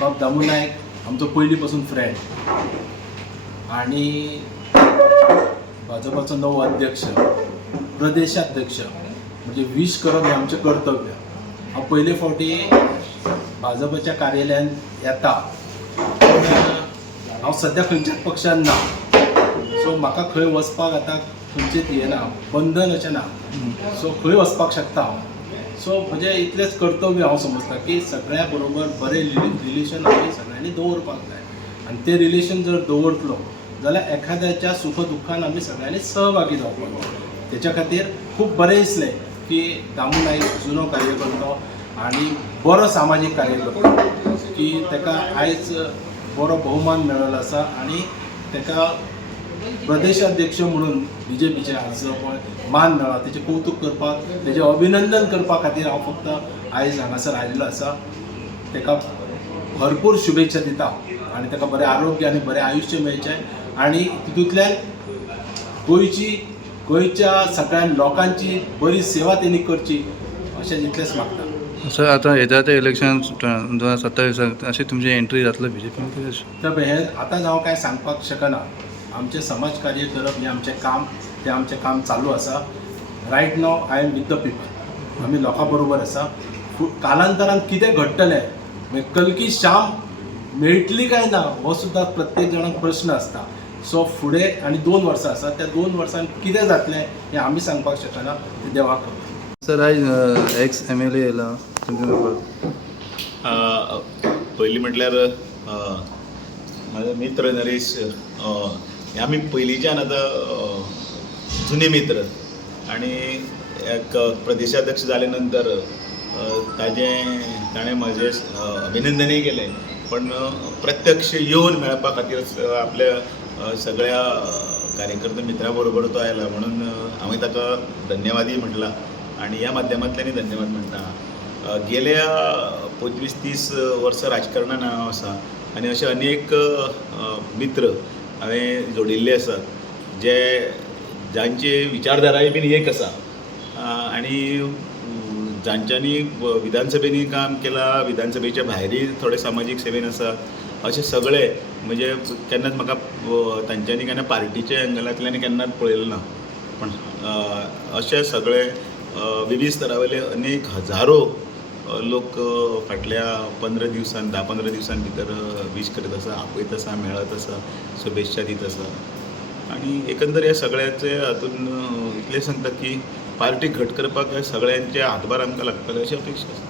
बाब दामू नायक आमचो पयलीं पासून फ्रेंड आणि भाजपाचो नवो अध्यक्ष प्रदेशाध्यक्ष म्हणजे विश करप हें आमचें कर्तव्य. हांव पयले फावटी भाजपाच्या कार्यालयांत येता पण हांव सद्या खंयच्याच पक्षान ना, सो म्हाका खंय वचपाक आतां खंयचेच हें ना, बंधन अशें ना, सो खंय वचपाक शकता हांव. सो म्हजें इतलेंच कर्तव्य हांव समजता की सगळ्या बरोबर बरें रिलेशन आमी सगळ्यांनी दवरपाक जाय आनी तें रिलेशन जर दवरतलो जाल्यार एखाद्याच्या सुख दुख्खान आमी सगळ्यांनी सहभागी जावपाक जाय. तेच्या खातीर खूब बरें दिसलें की दामू नायक जुनो कार्यकर्तो आनी बरो सामाजीक कार्यकर्तो की ताका आयज बरो भोवमान मेळ्ळो आसा आनी ताका प्रदेशाध्यक्ष म्हणून BJPचे आज जो पळय मान मेळ्ळा तेचें कौतुक करपाक तेचें अभिनंदन करपा खातीर हांव फक्त आयज हांगासर आयिल्लो आसा. ताका भरपूर शुभेच्छा दिता आनी ताका बरें आरोग्य आनी बरें आयुश्य मेळचें आनी तितूंतल्यान गोंयच्या सगळ्या लोकांची बरी सेवा तेणी करची अशें इतलेंच मागता. सर आता येता ते इलेक्शन 2027 अशी तुमची एंट्री जातली BJP? तर हें आतांच हांव कांय सांगपाक शकना. आमचें समाज कार्य करप हें आमचें काम चालू आसा. Right now I am with the people. आमी लोकां बरोबर आसा. कालांतरान कितें घडटलें मागीर कल्की श्याम मेळटली काय ना हो सुद्दां प्रत्येक जाणाक प्रश्न आसता. सो फुडें आनी 2 वर्सां आसा, त्या 2 वर्सांत कितें जातलें हें आमी सांगपाक शकना, तें देवाक खबर. सर आयज एक्स MLA येयला पयलीं म्हटल्यार म्हाजो मित्र नरेश हे आमी पयलींच्यान आतां जुने मित्र आनी एक प्रदेशाध्यक्ष जाले नंतर ताणें म्हजें अभिनंदनय केलें पण प्रत्यक्ष येवन मेळपा खातीर आपल्या सगळ्या कार्यकर्ते मित्रां बरोबर तो आयला म्हणून हांवें ताका धन्यवादय म्हटला आनी ह्या माध्यमांतल्यानय धन्यवाद म्हणटा. गेल्या 25-30 वर्सां राजकारणान हांव आसा आनी अशे अनेक मित्र हांवें जोडिल्ले आसात जांचे विचारधाराय बीन एक आसा आनी जांच्यांनी विधानसभेनी काम केलां, विधानसभेच्या भायरूय थोडे सामाजीक सेवेन आसा. अशे सगळे म्हणजे केन्नाच म्हाका तांच्यांनी केन्ना पार्टीच्या एंगलांतल्यान केन्नाच पळयलें ना, पण अशे सगळे विविध स्तरावयले अनेक हजारो लोक फाटल्या 10-15 दिवसां भितर विश करत आसा, आपयत आसा, मेळत आसा, शुभेच्छा दीत आसा आनी एकंदर ह्या सगळ्याचे हातून इतलें सांगता की पार्टी घट करपाक सगळ्यांचे हातभार आमकां लागतले अशी अपेक्षा आसा.